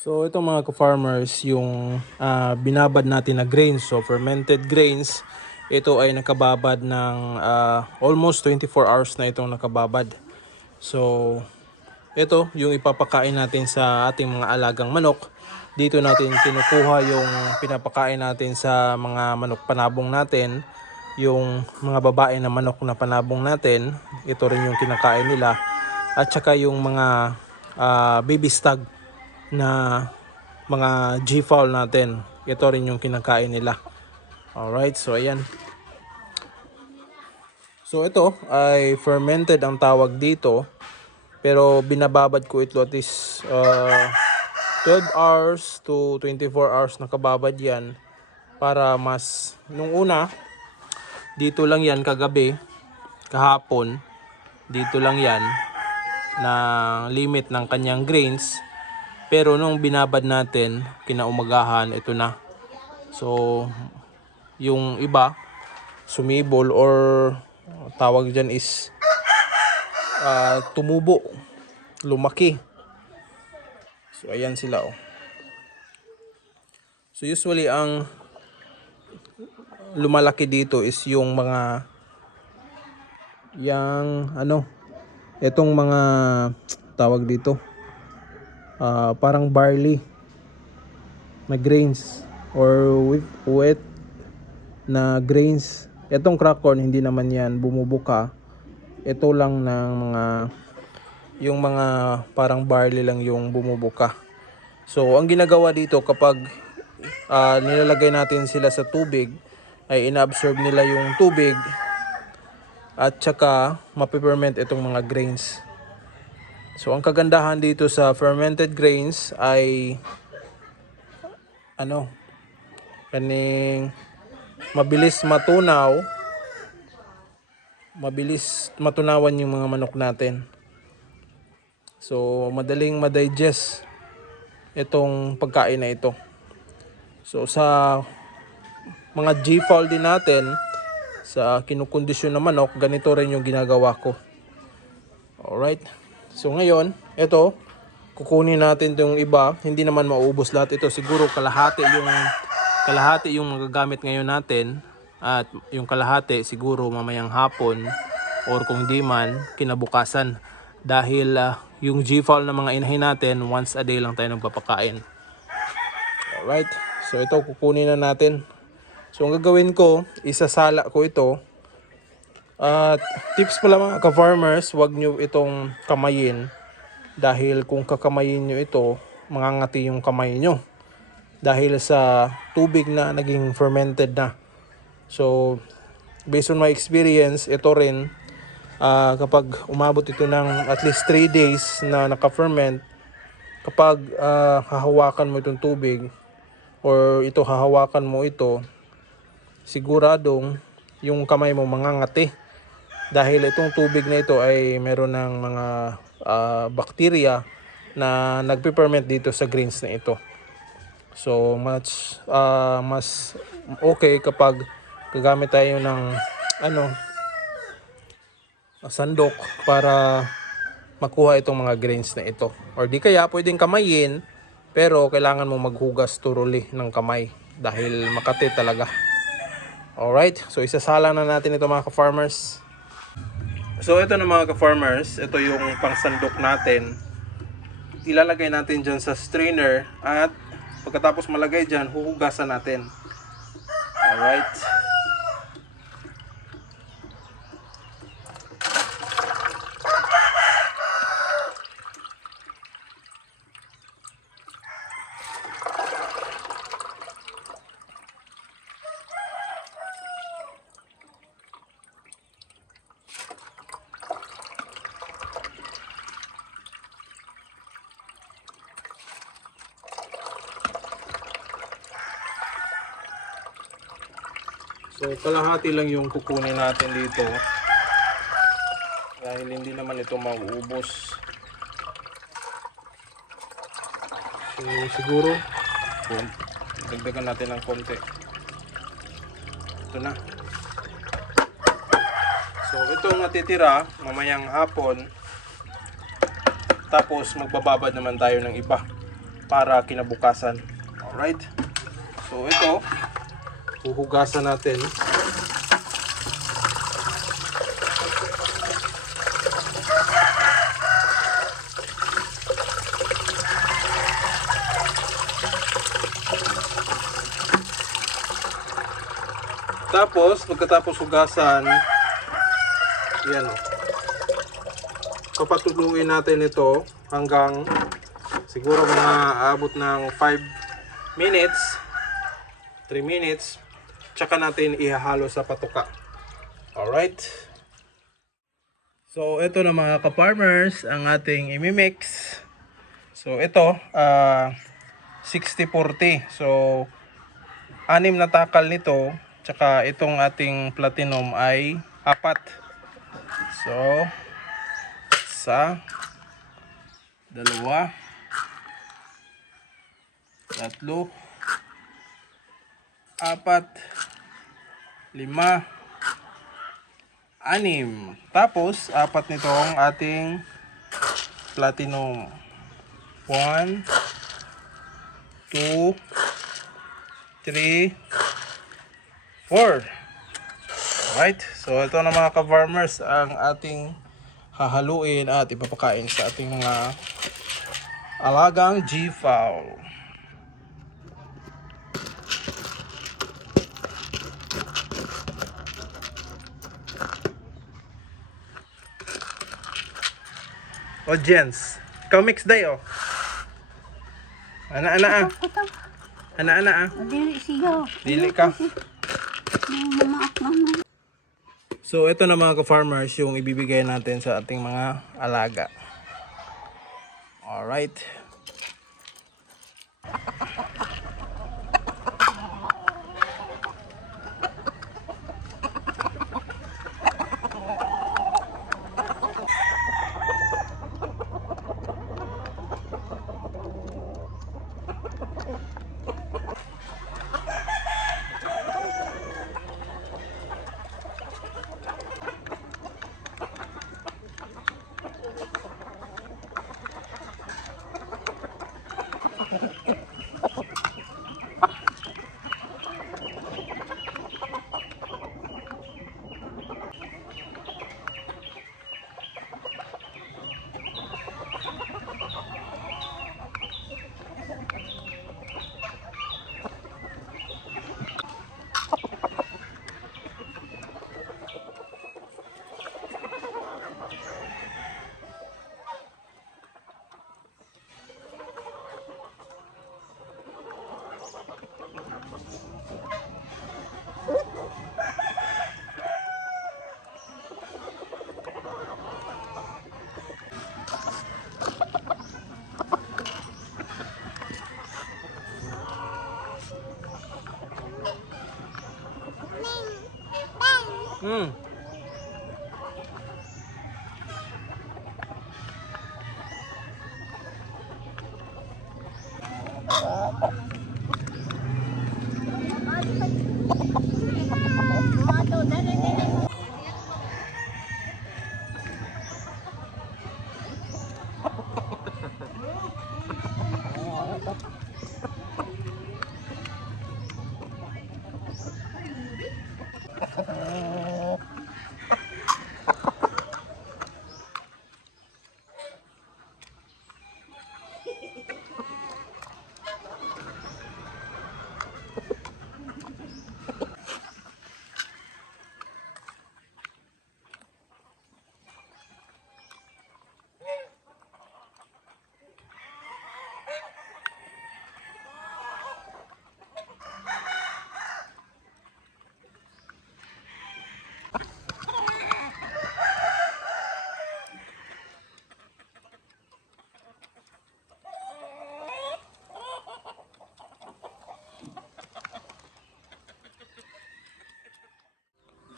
So ito mga ka-farmers, yung ah, binabad natin na grains, so fermented grains, ito ay nakababad ng ah, almost 24 hours na itong nakababad. So ito yung ipapakain natin sa ating mga alagang manok. Dito natin kinukuha yung pinapakain natin sa mga manok panabong natin. Yung mga babae na manok na panabong natin, ito rin yung kinakain nila. At saka yung mga ah, baby stag na mga G-fowl natin. Ito rin yung kinakain nila. Alright, so ayan. So ito ay fermented ang tawag dito. Pero binababad ko ito at least uh, 12 hours to 24 hours nakababad yan. Para mas, nung una, dito lang yan kagabi, kahapon, dito lang yan na limit ng kanyang grains. Pero nung binabad natin, kinaumagahan, ito na. So, yung iba, sumibol or tawag dyan is ah, tumubo, lumaki. So, ayan sila oh. So, usually ang lumalaki dito is yung mga yang ano itong mga tawag dito ah, parang barley. Na grains. Or with wet na grains. Itong crack corn hindi naman yan bumubuka. Ito lang ng mga yung mga parang barley lang yung bumubuka. So ang ginagawa dito kapag ah, nilalagay natin sila sa tubig ay inaabsorb nila yung tubig at saka mapiperment itong mga grains So ang kagandahan dito sa fermented grains ay ano kaning mabilis matunaw mabilis matunawan yung mga manok natin. So madaling ma-digest itong pagkain na ito. So sa mga G-fowl din natin sa kinukondisyon na manok, ganito rin yung ginagawa ko. Alright. So ngayon, ito, kukunin natin itong iba. Hindi naman maubos lahat ito. Siguro kalahati yung kalahati yung magagamit ngayon natin at yung kalahati siguro mamayang hapon or kung di man kinabukasan dahil ah, yung G-fowl na mga inahin natin once a day lang tayo nagpapakain. Alright. So ito kukunin na natin. So ang gagawin ko, isasala ko ito at tips pala mga ka-farmers, huwag nyo itong kamayin. Dahil kung kakamayin nyo ito, mangangati yung kamay nyo. Dahil sa tubig na naging fermented na. So, based on my experience, ito rin ah, kapag umabot ito ng at least 3 days na naka-ferment, kapag ah, hahawakan mo itong tubig or ito hahawakan mo ito, siguradong yung kamay mo mangangati dahil itong tubig na ito ay meron ng mga ah, bakterya na nagpiperment dito sa grains na ito. So much ah, mas okay kapag gagamit tayo ng ano sandok para makuha itong mga grains na ito. Or di kaya pwedeng kamayin pero kailangan mo maghugas thoroughly ng kamay dahil makati talaga. Alright, so isasala na natin ito mga ka-farmers. So ito na mga ka-farmers, ito yung pangsandok natin. Ilalagay natin dyan sa strainer at pagkatapos malagay dyan, huhugasan natin. Alright. So kalahati lang yung kukunin natin dito. Dahil hindi naman ito mauubos. So siguro kung dagdagan natin ng konti. Ito na. So ito ang natitira mamayang hapon. Tapos magbababad naman tayo ng iba. para kinabukasan. Alright. So ito, huhugasan natin. Tapos, pagkatapos hugasan, yan o. Papatuluin natin ito hanggang siguro mga abot ng 5 minutes, 3 minutes, tsaka natin ihahalo sa patuka. Alright? So, ito na mga ka-farmers, ang ating imimix. So, ito, ah 60-40. So, anim na takal nito, tsaka itong ating platinum ay apat. So, isa, dalawa, tatlo, apat, lima, anim. Tapos, apat nitong ating platinum. One, two, three, four. Alright, so ito na mga ka-farmers ang ating hahaluin at ipapakain sa ating mga alagang G-fowl. Ikaw mix day oh. Ana ana ah. Ana ana ah. Dili siya. Dili ka. So ito na mga ka-farmers yung ibibigay natin sa ating mga alaga. Alright. Hmm.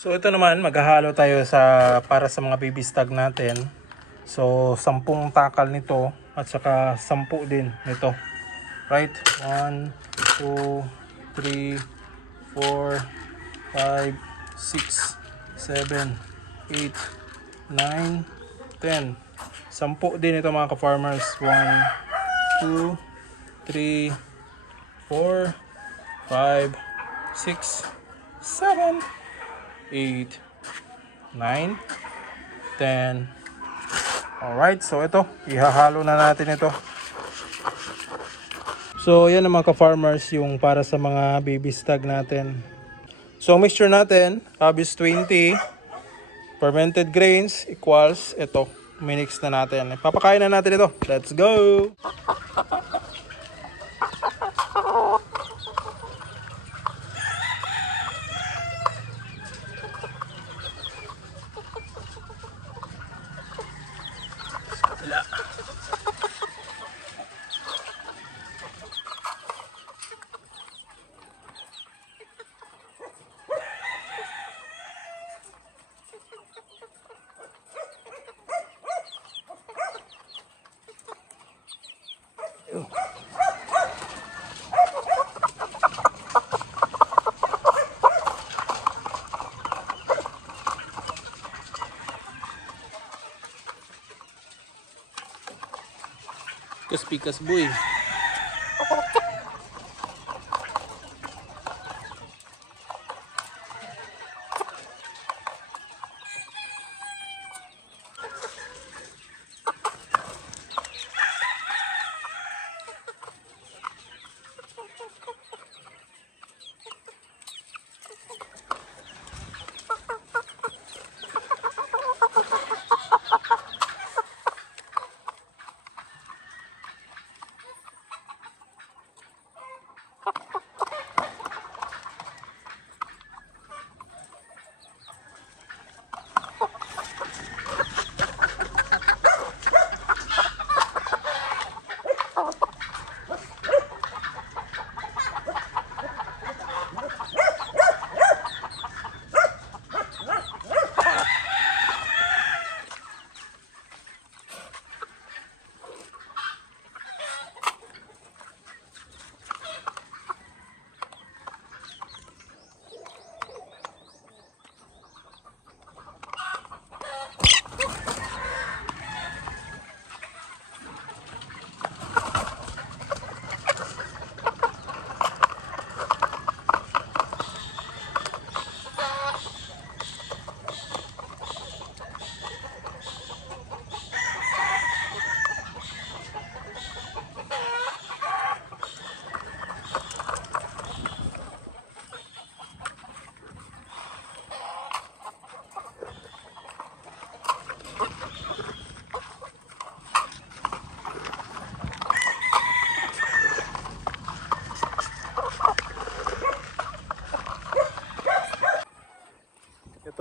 So ito naman, maghahalo tayo sa para sa mga baby stag natin. So, sampung takal nito at saka sampu din nito. Right? 1, 2, 3, 4, 5, 6, 7, 8, 9, 10. Sampu din ito mga ka-farmers. 1, 2, 3, 4, 5, 6, 7, 8, 9, 10. Alright, so ito, ihahalo na natin ito. So, yan ang mga ka-farmers yung para sa mga baby stag natin. So, mixture natin, Habis 20, fermented grains equals ito. Minix na natin. Papakain na natin ito. Let's go! Kaspikas boy. Ito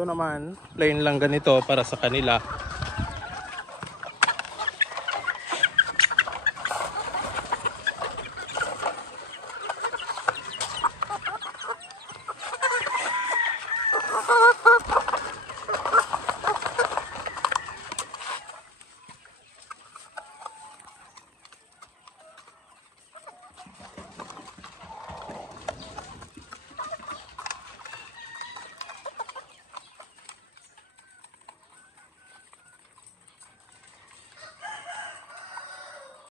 naman, plain lang ganito para sa kanila.